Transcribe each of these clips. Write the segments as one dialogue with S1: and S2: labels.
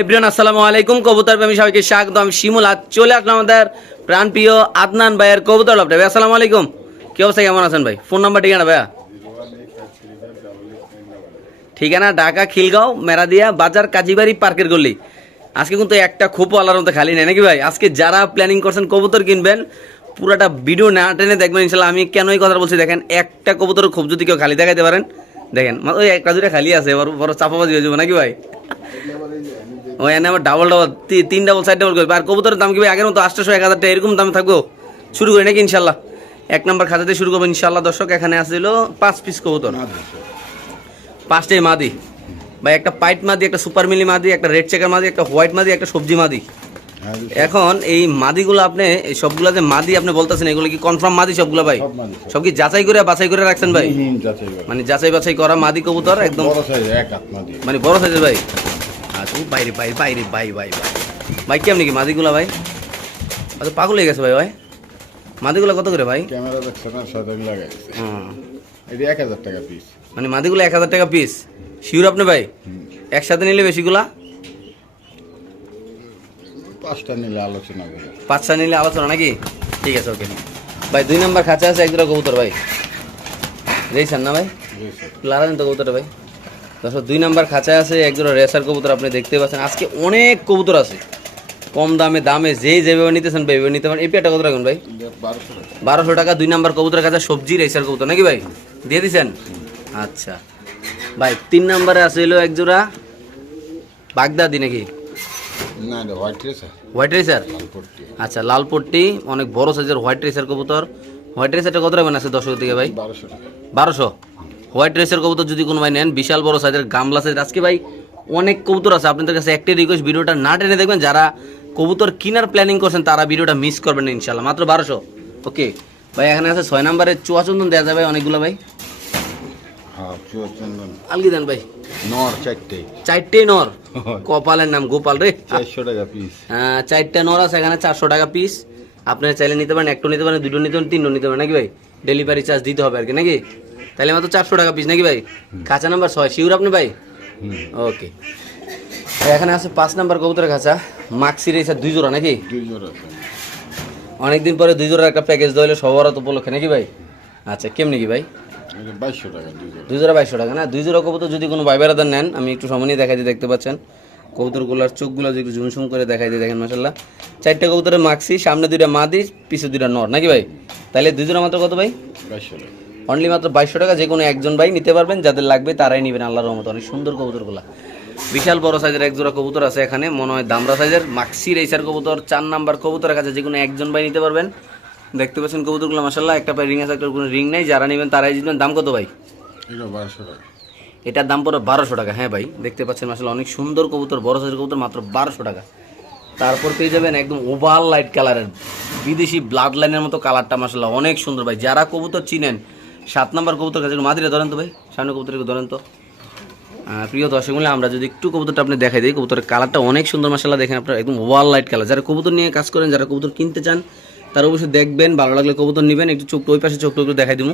S1: ইব্রান আসসালামু আলাইকুম। কবুতর প্রেমী সবাইকে স্বাগত আমি শিমুল আজ চলে আসলাম আমাদের প্রাণপ্রিয় আদনান ভাইয়ের কবুতর লাভটা। ভাই, আসসালামু আলাইকুম। কি অবস্থা? কেমন আছেন ভাই? ফোন নাম্বার, ঠিকানা ভাইয়া? ঠিকানা ঢাকা, খিলগাঁও, মেরাদিয়া, বাজার, কাজীবাড়ি, পার্কের গল্লি আজকে কিন্তু একটা খোপও আলার মতো খালি নেই, নাকি ভাই? আজকে যারা প্ল্যানিং করছেন কবুতর কিনবেন, পুরাটা ভিডিও না টেনে দেখবেন ইনশাল্লাহ আমি কেন এই কথা বলছি? দেখেন, একটা কবুতর খুব যদি কেউ খালি দেখাইতে পারেন, দেখেন ওই একটা দুটা খালি আছে, বড় বড় চাপাবাজি হয়ে যাব, নাকি ভাই? ওই এনে আমার ডাবল ডাবল তিন ডাবল সাইড ডাবল করবে আর কবুতরের দাম কি ভাই? আগের মতো আটশোশো এক হাজার টাকা এরকম দামে থাকব? শুরু করি নাকি ইনশাল্লাহ? এক নম্বর খাতাতে শুরু করব ইনশাল্লাহ। দর্শক এখানে আসছিল পাঁচ পিস কবুতর। পাঁচটাই মাদি। ভাই একটা পাইট মাদি একটা সুপার মিলি মাদি একটা রেড চেকার মাদি একটা হোয়াইট মাদি একটা সবজি মাদি। এখন এই মাদিগুলো আপনি এই সবগুলা যে মাদি আপনি বলতেছেন এগুলো কি কনফার্ম মাদি সবগুলো ভাই?
S2: সব
S1: কি যাচাই করে বাছাই করে রাখছেন ভাই। মানে যাচাই বাছাই করা মাদি কবুতর একদম মানে বড় সাইজের ভাই। ও বাইরে বাইরে বাইরে বাই বাই বাই। ভাই কেমনি কি মাদিগুলা ভাই? আচ্ছা পাগল হয়ে গেছে ভাই ভাই। মাদিগুলা কত করে ভাই?
S2: ক্যামেরা দেখছে না সাদা লাগাইছে।
S1: হুম।
S2: এটি এক হাজার টাকা পিস
S1: মানে মাদিগুলো এক হাজার টাকা পিস শিওর আপনি ভাই? একসাথে নিলে বেশিগুলা?
S2: পাঁচটা নিলে আলোচনা করে।
S1: পাঁচটা নিলে আলোচনা নাকি? ঠিক আছে ওকে। ভাই দুই নাম্বার খাঁচা আছে একজোড়া কবুতর ভাই। রেইসান না ভাই? লারান তো কবুতরটা ভাই। দর্শক দুই নাম্বার খাঁচায় আছে একজোড়া রেসার কবুতর আপনি দেখতে পাচ্ছেন। আজকে অনেক কবুতর আছে। কম দামে দামে যেই যেভাবে নিতেছেন ভাই নিতে পারেন। এই পেটা কত রাখুন ভাই?
S2: বারোশো টাকা
S1: দুই নাম্বার কবুতরের কাছে সবজি রেসার কবুতর নাকি ভাই? দিয়ে দিছেন? আচ্ছা। ভাই তিন নাম্বারে আছে হলো একজোড়া বাগদাদি নাকি?
S2: না হোয়াইট রেসার।
S1: আচ্ছা লাল পট্টি অনেক বড় সাইজের হোয়াইট রেসার কবুতর। হোয়াইট রেসারটা কত রাখবেন আছে দর্শক থেকে ভাই?
S2: বারোশো
S1: বারোশো? হোয়াইট রেসের কবুতর যদি কোনো ভাই নেন বিশাল বড় সাইজের গামলা সাইজ আজকে ভাই অনেক কবুতর আছে আপনাদের কাছে একটাই রিকোয়েস্ট ভিডিওটা না টেনে দেখবেন যারা কবুতর কেনার প্ল্যানিং করছেন তারা ভিডিওটা মিস করবেন না ইনশাল্লাহ মাত্র বারোশো। ওকে ভাই এখানে আছে ছয় নম্বরে চুয়াচন্দন দেওয়া যাবে অনেকগুলো ভাই।
S2: হ্যাঁ
S1: আলগি দেন ভাই।
S2: নর চারটে।
S1: চারটেই নর? কপালের নাম গোপাল রে।
S2: চারশো টাকা পিস
S1: হ্যাঁ, চারটে নর আছে এখানে চারশো টাকা পিস আপনারা চাইলে নিতে পারেন একটু নিতে পারেন দুটো নিতে পারেন তিনটো নিতে পারেন নাকি ভাই? ডেলিভারি চার্জ দিতে হবে আর কি নাকি? তাহলে মাত্র চারশো টাকা পিস নাকি ভাই? খাঁচা নাম্বার ছয় শিউর আপনি ভাই? ওকে এখানে আছে পাঁচ নাম্বার কবুতরের খাঁচা। মাক্সি রেসার দুই জোড়া নাকি?
S2: দুই জোড়া
S1: অনেকদিন পরে দুই জোড়ার একটা প্যাকেজ হলো সবার উপলক্ষে নাকি ভাই? আচ্ছা কেমনি কি ভাই?
S2: বাইশশো টাকা দুই জোড়া।
S1: বাইশশো টাকা না? দুই জোড়া কবুতর যদি কোনো ভাই বেড়াদার নেন আমি একটু সময় নিয়ে দেখাই দিয়ে দেখতে পাচ্ছেন। কবুতরগুলোর চোখগুলো যদি একটু ঝুমঝুম করে দেখাই দিয়ে দেখেন মাসাল্লাহ চারটে কবুতরের মাক্সি সামনে দুইটা মাদি পিছে দুইটা নর নাকি ভাই? তাহলে দুই জোড়া মাত্র কত ভাই?
S2: বাইশশো টাকা।
S1: অনলি মাত্র বাইশশো টাকা যে কোনো একজন ভাই নিতে পারবেন যাদের লাগবে তারাই নেবেন আল্লাহর রহমত। অনেক সুন্দর কবুতরগুলা। বিশাল বড় সাইজের এক জোড়া কবুতর আছে এখানে মনে হয় দামরা সাইজের। মাক্সি রেসার কবুতর চার নাম্বার কবুতরের কাছে যে কোনো একজন ভাই নিতে পারবেন। দেখতে পাচ্ছেন কবুতরগুলো মাসাল্লাহ একটা পায়ে রিং আছে একটা কোনো রিং নেই। যারা নেবেন তারাই জিতবেন। দাম কত ভাই?
S2: বারোশো টাকা।
S1: এটার দাম পড়ে বারোশো টাকা। হ্যাঁ ভাই দেখতে পাচ্ছেন আসলে অনেক সুন্দর কবুতর বড় সাইজের কবুতর মাত্র বারোশো টাকা। তারপর পেয়ে যাবেন একদম ওভার লাইট কালারের বিদেশি ব্লাড লাইনের মতো কালারটা মাসাল্লাহ অনেক সুন্দর ভাই। যারা কবুতর চিনেন সাত নম্বর কবুতর কাছে মাদিরে ধরেন তো ভাই সামনে কবুতর ধরেন তো। প্রিয় দর্শক মিলে আমরা যদি একটু কবুতরটা আপনি দেখাই দিই কবুতরের কালারটা অনেক সুন্দর মাসাল্লাহ দেখেন আপনার একদম ওয়াল লাইট কালার যারা কবুতর নিয়ে কাজ করেন যারা কবুতর কিনতে চান তারা অবশ্যই দেখবেন ভালো লাগলে কবুতর নেবেন একটু চোখ ওই পাশে চোখটা একটু দেখাই দিব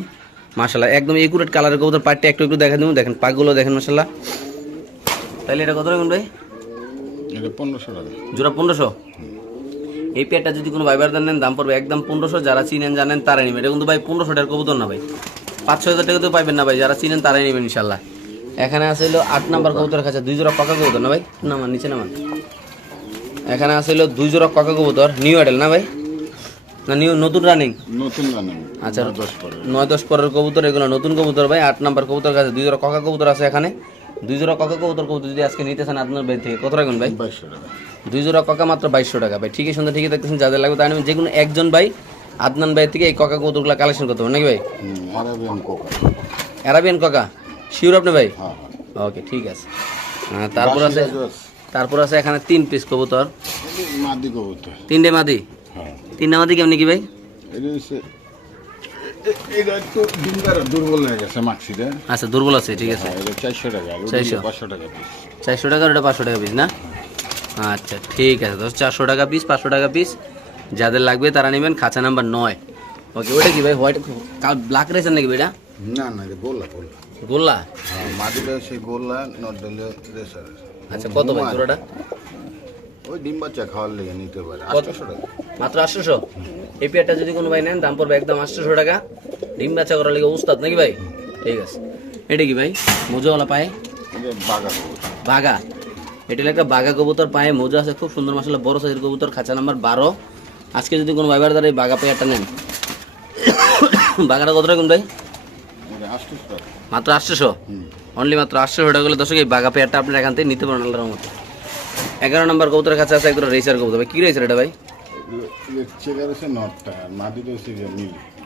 S1: মাসাল্লাহ একদম একুরেট কালারের কবুতর পাটটা একটু একটু দেখাই দিব দেখেন পাকগুলো দেখেন মাসাল্লাহ তাহলে এটা কত রাখবেন ভাই?
S2: এটা পনেরোশো টাকা।
S1: জোড়া পনেরোশো? এই পেয়ারটা যদি কোনো ভাইবার নেন দাম পড়বে একদম পনেরোশো। যারা চিনেন জানেন তারাই নেবেন এটা কিন্তু ভাই পনেরোশো টাকার কবুতর না ভাই। পাঁচ ছয় হাজার টাকা তো পাইবেন না ভাই। যারা চিনেন তারাই নেবেন ইনশাল্লাহ। এখানে আছে হলো আট নাম্বার কবুতর কাছে দুই জোড়া পাকা কবুতর না ভাই? নামান নিচে নামান। এখানে আছে হলো দুই জোড়া পাকা কবুতর। নিউ আইডেল না ভাই? না নিউ নতুন রানিং
S2: নতুন রান্না
S1: আচ্ছা। নয় দশ পরের। কবুতর এগুলো নতুন কবুতর ভাই। আট নাম্বার কবুতর কাছে দুই জোড়া কাকা কবুতর আছে এখানে। দুই জোড়া কাকা কবুতর কবুতর যদি আজকে নিতে চান আপনার বাড়ি থেকে। কত রাখবেন ভাই?
S2: বাইশশো টাকা।
S1: দুই জোড়া কাকা মাত্র বাইশশো টাকা ভাই। ঠিকই সুন্দর ঠিকই দেখতেছেন যাদের লাগবে তাই যে কোনো একজন ভাই আদনান ভাই থেকে এই কাকা কবুতরগুলো কালেকশন করতে পারবেন নাকি ভাই?
S2: হুম আরাবিয়ান কোকা
S1: অ্যারাবিয়ান কাকা শিওর আপনি ভাই?
S2: হ্যাঁ
S1: ওকে ঠিক আছে। তারপর আছে তারপর আছে এখানে তিন পিস কবুতর।
S2: মাদি কবুতর।
S1: তিনটে মাদি?
S2: হ্যাঁ।
S1: তিনটে মাদি কেমনি কি ভাই?
S2: এটা একটু দুর্বল হয়ে গেছে
S1: আচ্ছা দুর্বল আছে ঠিক আছে।
S2: হ্যাঁ এটা চারশো টাকা
S1: চারশো।
S2: পাঁচশো টাকা পিস
S1: চারশো টাকা ওটা পাঁচশো টাকা পিস না? আচ্ছা ঠিক আছে দশ চারশো টাকা পিস পাঁচশো টাকা পিস যাদের লাগবে তারা নেবেন খাঁচা নাম্বার নয়। ওকে ওটা কি ভাই হোয়াইট কাল ব্ল্যাক রেসের নাকি এটা
S2: না না গোল্লা গোল্লা।
S1: গোল্লা?
S2: হ্যাঁ মাদিটা সেই গোল্লা নট দিলে রেসার।
S1: আচ্ছা কত ভাই জোড়াটা
S2: ওই ডিম বাচ্চা খাওয়ার লেগে নিতে পারে? আটশো টাকা।
S1: মাত্র আটশোশো? এই পেয়ারটা যদি কোনো ভাই নেন দাম পড়বে একদম আটশোশো টাকা। ডিম বাচ্চা করার লেগে উস্তাদ নাকি ভাই? ঠিক আছে। এটা কি ভাই? মোজাওয়ালা পায়ে? বাঘা এটা একটা বাগা কবুতর পায়ে মোজা আছে খুব সুন্দর মশলা বড় সাইজের কবুতর খাঁচা নাম্বার বারো। আজকে যদি কোনো ভাইবার দ্বারা এই বাঘা পেয়ারটা নেন। বাঘাটা কত রকম ভাই? মাত্র আটশোশো? অনলি মাত্র আটশো টাকা করলে দর্শক এই বাঘা পেয়ারটা আপনার এখান থেকে নিতে পারেন আল্লাহর মতো এগারো নম্বর কবুতরের কাছে আছে একদম রেসার কবুতর। ভাই কী রেসার এটা ভাই?
S2: চেকার হচ্ছে নটটা মাটি তো হচ্ছে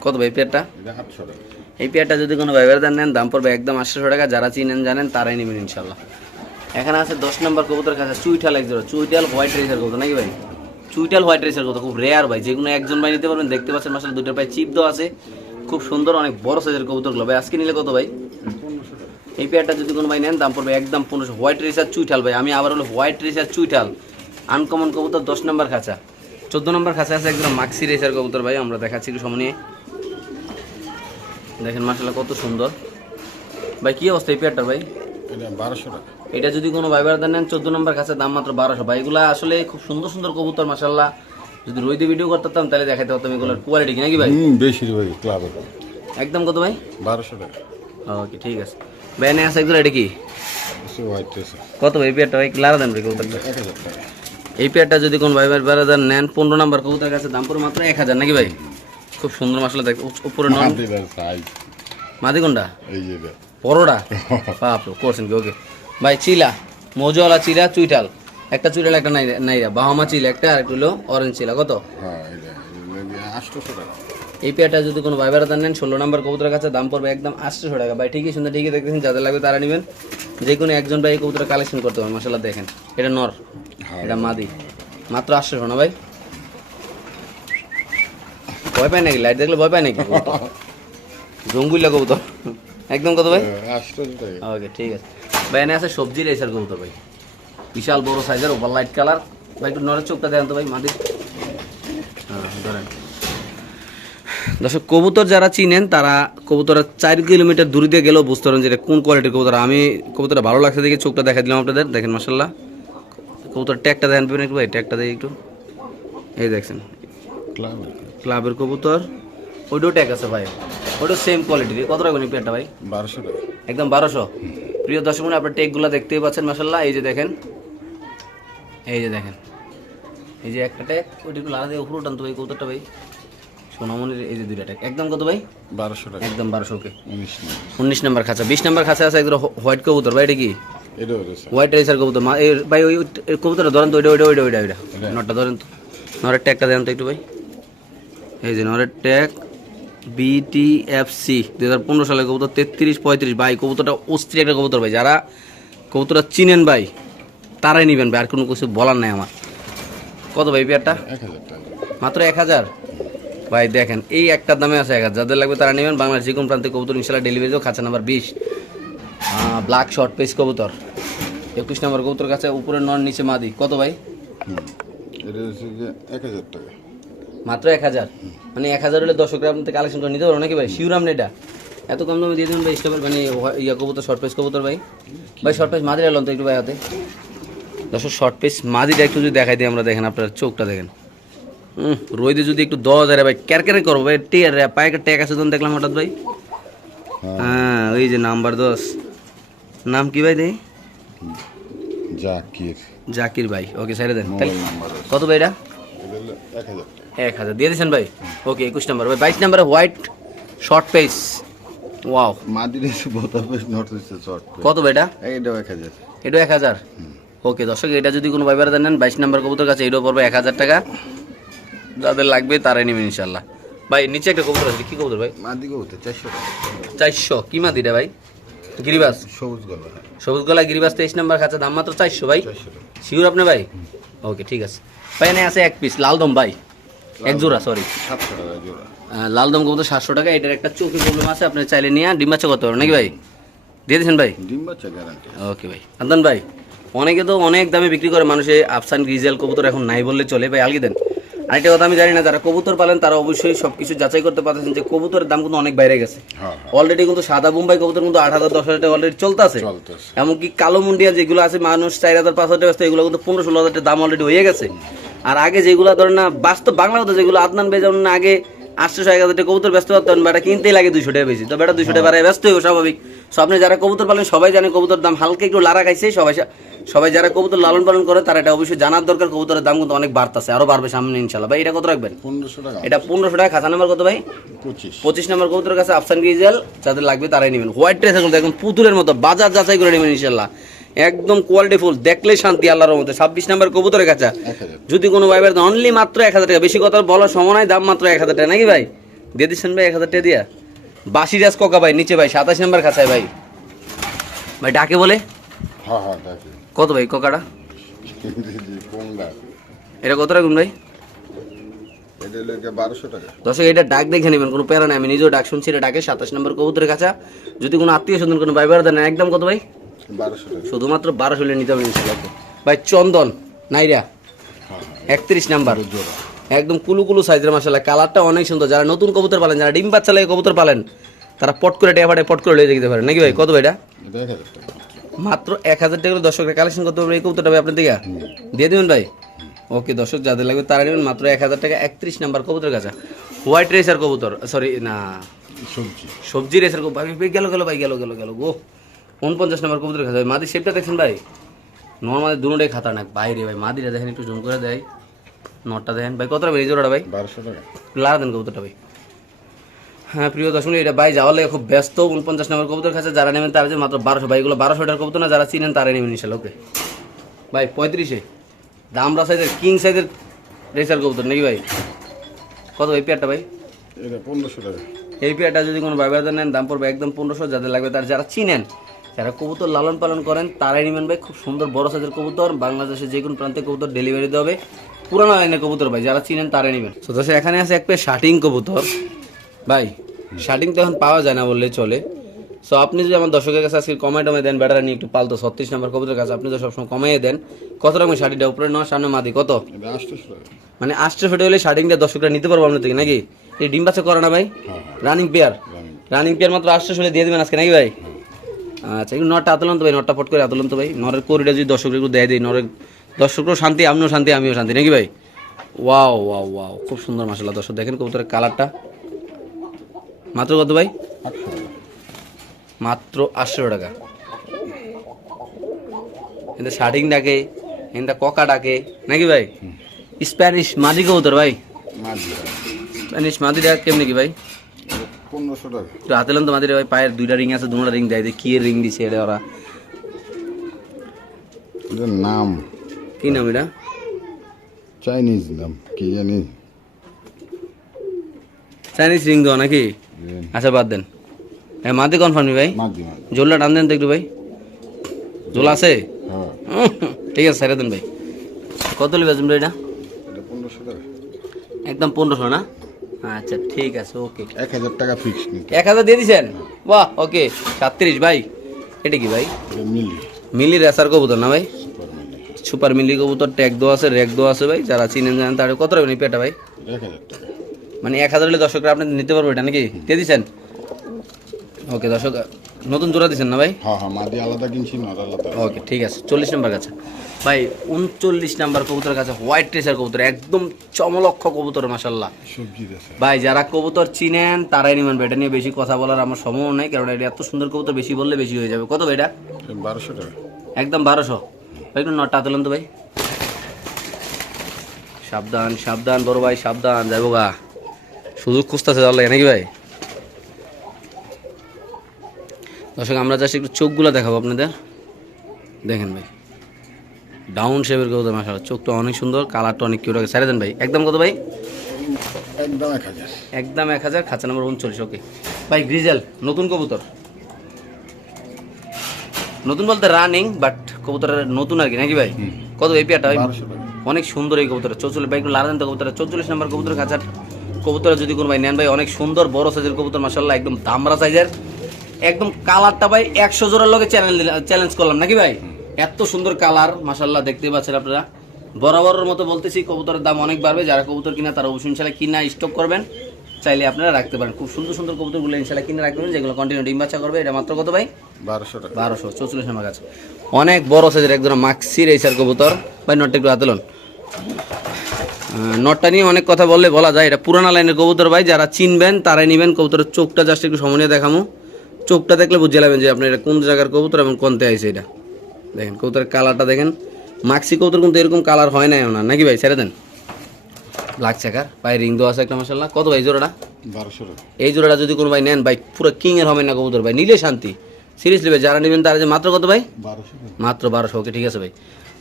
S1: কত ভাই পেয়ারটা?
S2: এটা আটশো টাকা।
S1: এই পেয়ারটা যদি কোনো ভাইবার দেন নেন দাম পড়বে একদম আটশোশো টাকা। যারা চিনেন জানেন তারাই নেবেন ইনশাল্লাহ। এখানে আছে দশ নম্বর কবুতর কাছে চুইঠাল এক জোড়া। চুইঠাল হোয়াইট রেসার কবুতর নাকি ভাই? চুইঠাল হোয়াইট রেসার কবুতর খুব রেয়ার ভাই। যে কোনো একজন ভাই নিতে পারবেন। দেখতে পাচ্ছেন মাসাল দুটোর পায়ে চিপ দেওয়া আছে। খুব সুন্দর অনেক বড় সাইজের কবুতরগুলো। ভাই আজকে নিলে কত ভাই? এই পেয়ারটা যদি কোনো ভাই নেন দাম পড়বে একদম পনেরোশো। হোয়াইট রেসার চুইঠাল ভাই। আমি আবার হলো হোয়াইট রেসার চুইঠাল। আনকমন কবুতর দশ নম্বর খাঁচা। চোদ্দ নম্বর খাঁচা আছে একদম মাক্সি রেসার কবুতর ভাই আমরা দেখাচ্ছি একটু সময় নিয়ে। দেখেন মাসাল্লাহ কত সুন্দর। ভাই কি অবস্থা এই পেয়ারটার ভাই?
S2: বারোশো টাকা।
S1: এটা যদি কোনো ভাইবার দেন নেন চোদ্দ নম্বর কাছে দাম মাত্র বারোশো। ভাই এগুলো আসলে খুব সুন্দর সুন্দর কবুতর মাসাল্লাহ যদি রইতে ভিডিও করতাম তাহলে দেখাতে পারতাম এগুলোর কোয়ালিটি নাকি ভাই?
S2: বেশি বেশিরভাগ ক্লাবের
S1: একদম কত ভাই?
S2: বারোশো টাকা।
S1: ওকে ঠিক আছে। ভাই আছে এগুলো এটা কি? কত ভাই পেয়ারটা ভাই? লারা দেন ভাই কবুতরটা।
S2: এক হাজার টাকা।
S1: এই পেয়ারটা যদি কোন ভাই ভাই বেড়াদার নেন পনেরো নাম্বার কবুতার কাছে দাম পড়ে মাত্র এক হাজার নাকি ভাই? খুব সুন্দর মশলা দেখ উপ- উপরে নন
S2: পরোটা
S1: মাদি কোনটা? বাপ করছেন কি? ওকে। ভাই চিলা। মজওয়ালা চিলা চুইটাল একটা চুইটাল একটা নাই নাইরা। বাহামা চিলা একটা আর একটা হলো অরেঞ্জ চিলা। কত?
S2: হ্যাঁ এটা আটশোশো টাকা।
S1: এই পেয়ারটা যদি কোনো ভাই বেড়াদার নেন ষোলো নাম্বার কবুতরের কাছে দাম পড়বে একদম আটশোশো টাকা। ভাই ঠিকই সুন্দর ঠিকই দেখতেছেন যাদের লাগবে তারা নেবেন। যে কোনো একজন ভাই এই কবুতর কালেকশন করতে পারেন মাসাল্লাহ দেখেন। এটা নর
S2: হ্যাঁ।
S1: এটা মাদি। মাত্র আটশোশো না ভাই? ভয় পায় নাকি? লাইট দেখলে ভয় পায় নাকি? জঙ্গুলা কবুতর। একদম কত ভাই? ওকে ঠিক আছে। ভাই এনে আছে সবজি রেসার কবুতর ভাই। বিশাল বড় সাইজের ওভার লাইট কালার ভাই একটু নরের চোখটা দেন তো ভাই মাদি হ্যাঁ ধরেন দর্শক কবুতর যারা চিনেন তারা কবুতরের চার কিলোমিটার দূরে দিয়ে গেলেও বুঝতে পারেন যে এটা কোন কোয়ালিটির কবুতর। আমি কবুতরটা ভালো লাগছে দেখে চোখটা দেখা দিলাম আপনাদের। দেখেন মাসাল্লাহ কবুতর ট্যাগটা দেখেন পেবেন একটু ভাই ট্যাগটা দেখি একটু। এই দেখছেন
S2: ক্লাবের
S1: ক্লাবের কবুতর। ওইটাও ট্যাগ আছে ভাই। ওইটাও সেম কোয়ালিটির কত রাখবেন এই পেয়ারটা ভাই?
S2: বারোশো
S1: একদম বারোশো। প্রিয় দর্শক বন্ধু, আপনার টেকগুলো দেখতেই পাচ্ছেন মাসাল্লাহ এই যে দেখেন। এই যে দেখেন। এই যে একটা ট্যাগ ওইটা একটু লালা দিয়ে উপরে টানতো ভাই কৌতরটা ভাই। সোনামনির এই যে দুইটা ট্যাগ একদম কত ভাই?
S2: বারোশো টাকা।
S1: একদম বারোশো ওকে
S2: উনিশ
S1: নাম্বার। খাঁচা। বিশ নাম্বার খাঁচা আছে একদম হোয়াইট কবুতর ভাই এটা কি? হোয়াইট কবুতর। ভাই ওই ওই কবুতরটা ধরেন তো ওইটা ওইটা ওইটা ওইটা ওইটা। নটটা ধরেন তো। নরের ট্যাগটা দেন তো একটু ভাই। এই যে নরের ট্যাগ বিটিএফসি দু হাজার পনেরো সালের কবুতর তেত্রিশ পঁয়ত্রিশ। ভাই কবুতরটা অস্থির একটা কবুতর ভাই। যারা কবুতরটা চিনেন ভাই তারাই নেবেন ভাই। আর কোনো কিছু বলার নাই আমার। কত ভাই পেয়ারটা? মাত্র এক হাজার? ভাই দেখেন এই একটার দামে আছে এক হাজার। যাদের লাগবে তারা নেবেন। বাংলার যে কোনো প্রান্তে কবুতর ইনশাল্লাহ ডেলিভারি দেবো খাঁচা নাম্বার বিশ। ব্ল্যাক শর্ট পেস কবুতর। একুশ নম্বর কবুতর কাছে উপরে নন নিচে মাদি। কত ভাই?
S2: এক হাজার টাকা।
S1: মাত্র এক হাজার? মানে এক হাজার হলে দর্শকরা আপনার থেকে কালেকশন করে নিতে পারব নাকি ভাই? শিউরাম এটা। এত কম দামে দিয়ে দেবেন ভাই স্টপের মানে ইয়া কবুতর শর্ট পেস কবুতর ভাই। ভাই শর্ট পেস মাদির এলাম তো একটু ভাই হাতে। দর্শক শর্ট পেস মাদিটা একটু যদি দেখাই দিই আমরা দেখেন আপনার চোখটা দেখেন। হুম রোদে যদি একটু দশ হাজারে ভাই ক্যারক্যারে করব ভাই টিয়ার রে পায়ে ট্যাগ আছে তখন দেখলাম হঠাৎ ভাই। হ্যাঁ। ওই যে নাম্বার দশ। নাম কি ভাই দেই?
S2: জাকির।
S1: জাকির ভাই ওকে সাইডে দেন। কত ভাই এটা?
S2: এক হাজার।
S1: দিয়ে দিয়েছেন ভাই? ওকে একুশ নাম্বার। ভাই বাইশ number white short face. Wow.
S2: মাদির এসে বোতা পেস শর্ট
S1: কত ভাই এটা?
S2: এইটাও এক হাজার।
S1: এটাও এক হাজার? ওকে দর্শক এটা যদি কোনো ভাইবার দেন বাইশ নাম্বার কবুতর কাছে এটাও পড়বে এক হাজার টাকা। যাদের লাগবে তারাই নেবেন ইনশাল্লাহ ভাই নিচে একটা কবুতর আছে কি কবুতর ভাই?
S2: মাদিকে হতে চারশো।
S1: চারশো কি মাদিটা ভাই? গিরিবাস।
S2: সবুজ গলা
S1: সবুজ গলা গিরিবাস তেইশ নাম্বার কাছে দাম মাত্র চারশো ভাই। শিওর আপনি ভাই? ওকে ঠিক আছে। ভাই এনে আছে এক পিস লালদম ভাই। এক জোড়া সরি
S2: সাতশো টাকা জোড়া।
S1: লালদম কবুতর সাতশো টাকা এটার একটা চোখের প্রবলেম আছে আপনি চাইলে নিয়ে ডিম বাচ্চা করতে পারবেন নাকি ভাই? দিয়ে দিয়েছেন ভাই?
S2: ডিম বাচ্চা গ্যারান্টি
S1: ওকে ভাই। আন্দন ভাই অনেকে তো অনেক দামে বিক্রি করে মানুষে আফসান গ্রিজেল কবুতর এখন নাই বললে চলে। ভাই আলগি দেন। আরেকটা কথা আমি জানি না যারা কবুতর পালেন তারা অবশ্যই সবকিছু যাচাই করতে পারতেছেন যে কবুতরের দাম কিন্তু অনেক বাইরে গেছে।
S2: হ্যাঁ হ্যাঁ।
S1: অলরেডি কিন্তু সাদা মুম্বাই কবুতর কিন্তু আট হাজার দশ হাজার টাকা অলরেডি চলতে
S2: আছে
S1: এমনকি কালো মুন্ডিয়া যেগুলো আছে মানুষ চার হাজার পাঁচ হাজার টাকা এগুলো কিন্তু পনেরো ষোলো হাজার টাকা দাম অলরেডি হয়ে গেছে। আর আগে যেগুলো ধরেন না বাস্তব বাংলা কথা যেগুলো আদনান ভাই যেমন আগে আটশো এক হাজার কবুতর ব্যস্ত পারতেন বেটা কিনতেই লাগে দুইশো টাকা বেশি। তো বেটা দুইশো টাকা বাড়ায় ব্যস্ত হইব স্বাভাবিক। সো আপনি যারা কবুতর পালেন সবাই জানে কবুতর দাম হালকা একটু লারা খাইছে সবাই সবাই যারা কবুতর লালন পালন করে তারা এটা অবশ্যই জানার দরকার কবুতরের দাম কিন্তু অনেক বাড়তেছে আরও বাড়বে সামনে ইনশাল্লাহ ভাই এটা কত রাখবেন?
S2: পনেরোশো টাকা।
S1: এটা পনেরোশো টাকা খাতা নাম্বার কত ভাই?
S2: পঁচিশ।
S1: পঁচিশ নম্বর কবুতরের কাছে আফসান গ্রিজেল যাদের লাগবে তারাই নেবেন। হোয়াইট ড্রেস এখন দেখুন পুতুলের মতো বাজার যাচাই করে নেবেন ইনশাল্লাহ একদম কোয়ালিটি ফুল দেখলে শান্তি আল্লাহর মধ্যে ছাব্বিশ নম্বর কবুতরের কাছে যদি কোনো ভাইবার অনলি মাত্র এক হাজার টাকা। বেশি কথা বলার সময় নাই দাম মাত্র এক হাজার টাকা। নাকি ভাই? দিয়ে দিচ্ছেন ভাই এক হাজার টাকা দিয়া। বাসি রাজ ককা ভাই নিচে ভাই সাতাশ নম্বর খাঁচায় ভাই। ভাই ডাকে বলে। কত ভাই ককাটা? এটা কত রাখুন ভাই? দর্শক এটা ডাক দেখে নেবেন কোনো প্যারা নাই। আমি নিজেও ডাক শুনছি এটা ডাকে সাতাশ নম্বর কবুতরের কাছে যদি কোনো আত্মীয় স্বজন কোনো ভাই বেড়া দেন একদম কত ভাই? শুধুমাত্র বারোশো নিতে হবে ইনশাল্লাহ ভাই চন্দন নাইরা
S2: হ্যাঁ হ্যাঁ।
S1: একত্রিশ নাম্বার। একদম কুলু কুলু সাইজের মাসাল্লাহ কালারটা অনেক সুন্দর। যারা নতুন কবুতর পালেন যারা ডিম বাচ্চা লাগে কবুতর পালেন তারা পট করে টেয়া ফাটে পট করে লয়ে যেতে পারেন। নাকি ভাই? কত ভাই এটা?
S2: এটা এক হাজার টাকা।
S1: মাত্র এক হাজার টাকা করে দর্শকরা কালেকশন করতে পারবে এই কবুতরটা ভাই আপনার দিকে দিয়ে দেবেন ভাই? ওকে দর্শক যাদের লাগবে তারা নেবেন। মাত্র এক হাজার টাকা একত্রিশ নাম্বার কবুতর কাছে হোয়াইট রেসার কবুতর সরি না।
S2: সবজি।
S1: সবজি রেসার কবুতর। ভাই, গেল গেল ভাই গেল গেল গেল। গো উনপঞ্চাশ নম্বর কবুতর কাছে মাদি শেপটা দেখছেন ভাই? নর্মাল দুটোটাই খাতারনাক। বাইরে ভাই মাদিরা দেখেন একটু জুম করে দেয়। নটটা দেখেন। ভাই কতটা এই জোড়াটা ভাই?
S2: বারোশো টাকা।
S1: লারা দেন কবুতরটা ভাই। হ্যাঁ প্রিয় দর্শক এটা ভাই যাওয়ার লাগে খুব ব্যস্ত। উনপঞ্চাশ নম্বর কবুতর খাচ্ছে যারা নেবেন তারা মাত্র বারোশো। ভাই এগুলো বারোশো টাকার কবুতর না যারা চিনেন তারাই নেবেন ইনশাল্লাহ ওকে? ভাই পঁয়ত্রিশে। দামরা সাইজের কিং সাইজের রেসার কবুতর নাকি ভাই? কত এই পেয়ারটা ভাই?
S2: পনেরোশো টাকা।
S1: এই পেয়ারটা যদি কোনো ভাই নেন দাম পড়বে একদম পনেরোশো। যাদের লাগবে তার যারা চিনেন যারা কবুতর লালন পালন করেন তারাই নিবেন ভাই। খুব সুন্দর বড় সাইজের কবুতর। বাংলাদেশের যে কোনো প্রান্তে কবুতর ডেলিভারি দেওয়া হবে। পুরানো লাইনের কবুতর ভাই যারা চিনেন তারাই নেবেন। তো দর্শক এখানে আছে এক পেয়ে শার্টিং কবুতর। ভাই শার্টিং তো এখন পাওয়া যায় না বললে চলে। সো আপনি যদি আমার দর্শকের কাছে আজকে কমাই টমাই দেন ব্যাটারা নিয়ে একটু পালতো ছত্রিশ নম্বর কবুতরের কাছে আপনি তো সবসময় কমাইয়ে দেন। কত রকমের শাড়িটা উপরে নয় সামনে মাদি কত? মানে আষ্টশো ফেটে হলে শার্টিংটা দর্শকরা নিতে পারব আপনার থেকে নাকি? এই ডিম বাচ্চা করে না ভাই?
S2: হ্যাঁ হ্যাঁ।
S1: রানিং পেয়ার
S2: রানিং
S1: পেয়ার মাত্র হলে দিয়ে দেবেন আজকে নাকি ভাই? আচ্ছা একটু নটটা আতলাম তো ভাই নটটা ফট করে আতলাম তো ভাই। নরের কোরিটা যদি দর্শকরা একটু দেয় দিই নরের দর্শকরাও শান্তি আমিও শান্তি আমিও শান্তি নাকি ভাই? ওয়াও ওয়াও ওয়াও খুব সুন্দর মাসাল্লাহ দর্শক দেখেন কবুতরের কালারটা। মাত্র কত ভাই? মাত্র আটশো টাকা। কিন্তু শার্টিং ডাকে কিন্তু ককা ডাকে নাকি ভাই? স্প্যানিশ মাদি কবুতর ভাই। স্প্যানিশ মাদি ডাক কেমনি কি ভাই?
S2: পনেরোশো টাকা
S1: একটু হাতে লাম তো মাদিরে ভাই পায়ের দুইটা রিং আছে দুটা রিং দেয় কি রিং দিছে এটা ওরা?
S2: নাম।
S1: কি নাম এটা?
S2: চাইনিজ নাম কি জানি।
S1: চাইনিজ রিং দেওয়া নাকি? আচ্ছা বাদ দেন। হ্যাঁ মাদি কনফার্ম ভাই।
S2: মাঝি
S1: টান দেন তো একটু ভাই। জোল আছে?
S2: হ্যাঁ।
S1: ঠিক আছে ছেড়ে দেন ভাই। কত লিবে তুমি এটা একদম পনেরোশো না? আচ্ছা ঠিক আছে ওকে।
S2: এক হাজার টাকা ফিক্স
S1: এক হাজার দিয়ে দিছেন? বাহ ওকে সাতত্রিশ ভাই। এটা কি ভাই?
S2: মিলি।
S1: মিলি রেসার কবুতর না ভাই?
S2: সুপার মিলি
S1: কবুতর ট্যাগ দেওয়া আছে র্যাক দেওয়া আছে ভাই। যারা চিনেন জানেন তারা কত রাখবেন এই পেটা ভাই? মানে এক হাজার হলে দর্শকরা আপনি নিতে পারব এটা নাকি? দিয়ে দিচ্ছেন ওকে দর্শক নতুন জোড়া দিচ্ছেন না ভাই?
S2: হ্যাঁ হ্যাঁ মাদি আলাদা কিনছি নর আলাদা।
S1: ওকে ঠিক আছে চল্লিশ নাম্বার কাছে। ভাই উনচল্লিশ নাম্বার কবুতর কাছে হোয়াইট ট্রেসার কবুতর একদম চমলক্ষ কবুতর মাসাল্লাহ
S2: সবজি
S1: ভাই যারা কবুতর চিনেন তারাই নেবেন ভাই। এটা নিয়ে বেশি কথা বলার আমার সময় নেই কারণ এটা এত সুন্দর কবুতর বেশি বললে বেশি হয়ে যাবে। কত ভাই এটা?
S2: বারোশো টাকা।
S1: একদম বারোশো। ভাই একটু নটা তুলেন তো ভাই। সাবধান সাবধান বড় ভাই সাবধান যাইব গা। সুযোগ খুঁজতেছে লাগে নাকি ভাই? দর্শক আমরা চাচ্ছি একটু চোখগুলো দেখাবো আপনাদের। দেখেন ভাই ডাউন শেপের কেউ মাসা চোখটা অনেক সুন্দর কালারটা অনেক কিউট সারে দেন ভাই। একদম কত ভাই?
S2: একদম এক হাজার।
S1: একদম এক হাজার খাঁচা নম্বর উনচল্লিশ ওকে ভাই গ্রিজেল নতুন কবুতর। নতুন বলতে রানিং বাট কবুতরের নতুন আর কি নাকি ভাই? কত এই পেয়ারটা ভাই? অনেক সুন্দর এই কবুতর চৌচল্লিশ ভাই একটু লাগান তো কবুতর চৌচল্লিশ নম্বর কবুতর কাছার কবুতর যদি কোনো ভাই নেন ভাই অনেক সুন্দর বড় সাইজের কবুতর মাসাল্লাহ একদম দামরা সাইজের একদম কালারটা ভাই একশো জোড়ার লগে চ্যালেঞ্জ চ্যালেঞ্জ করলাম। নাকি ভাই? এত সুন্দর কালার মাসাল্লাহ দেখতে পাচ্ছেন আপনারা। বরাবরের মতো বলতেছি কবুতরের দাম অনেক বাড়বে। যারা কবুতর কিনা তারা অবশ্যই ইনশাল্লাহ কিনা স্টক করবেন। চাইলে আপনারা রাখতে পারেন। খুব সুন্দর সুন্দর কবুতরগুলো ইনশাল্লাহ কিনে রাখবেন যেগুলো কন্টিনিউ ডিম বাচ্চা করবে। এটা মাত্র কত ভাই?
S2: বারোশো টাকা।
S1: বারোশো চৌচল্লিশ আমার কাছে অনেক বড় সাইজের একদম মাক্সির এই স্যার কবুতর। ভাই নটটা একটু হাতে লন। নটটা নিয়ে অনেক কথা বললে বলা যায়। এটা পুরানা লাইনের কবুতর ভাই যারা চিনবেন তারাই নিবেন। কবুতরের চোখটা জাস্ট একটু সময় নিয়ে দেখামো। চোখটা দেখলে বুঝে যাবেন যে আপনি এটা কোন জায়গার কবুতর এবং কোনতে আইছে এটা। দেখেন কবুতরের কালারটা দেখেন। মাক্সি কবুতর কিন্তু এরকম কালার হয় না ওনার। নাকি ভাই? ছেড়ে দেন। Black checker. ভাই রিং দেওয়া আছে একটা মশাল্লাহ কত ভাই জোড়াটা?
S2: বারোশো টাকা।
S1: এই জোড়াটা যদি কোনো ভাই নেন ভাই পুরো কিং এর হবে না কবুতর ভাই। নিলে শান্তি। সিরিয়াসলি ভাই যারা নেবেন তারা যে মাত্র কত ভাই? মাত্র বারোশো। ওকে ঠিক আছে ভাই।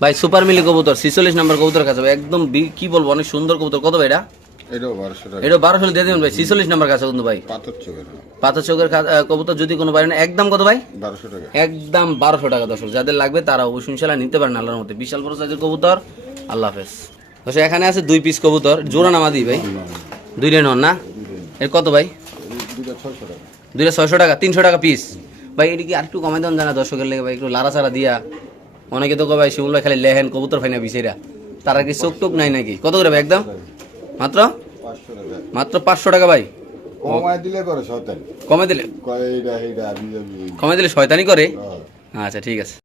S1: ভাই সুপার মিলি কবুতর ছিচল্লিশ নাম্বার কবুতর কাছে ভাই একদম কি বলব অনেক সুন্দর কবুতর। কত ভাই এটা? এটা বারোশো দিয়ে দেবেন ভাই। ছিচল্লিশ নাম্বার কাছে কিন্তু ভাই।
S2: পাথর চোখের
S1: কবুতর যদি কোনো একদম কত ভাই?
S2: বারোশো টাকা।
S1: একদম বারোশো টাকা দর্শক। যাদের লাগবে তারা অবশ্যই ইনশাল্লাহ নিতে পারেন আল্লাহর মধ্যে বিশাল বড় সাইজের কবুতর। আল্লাহ হাফেজ। দর্শক এখানে আছে দুই পিস কবুতর। জোড়া নামা দিই ভাই। দুইটা নন না? এর কত ভাই? দুইটা ছয়শো টাকা। তিনশো টাকা পিস ভাই এটি কি আরেকটু কমাই দেন জানা দর্শকের লেগে ভাই? একটু লাড়াচাড়া দিয়া। অনেকে তো ভাই শিমুল ভাই খালি লেহেন কবুতর ফাইনা বিছেরা তারা কি চোখ টোক নাই নাকি? কত করে ভাই একদম? মাত্র? মাত্র পাঁচশো টাকা ভাই।
S2: কমায় দিলে করে শয়তানি।
S1: কমে দিলে?
S2: এইটা এইটা আমি
S1: কমে দিলে শয়তানি করে?
S2: হ্যাঁ।
S1: আচ্ছা ঠিক আছে।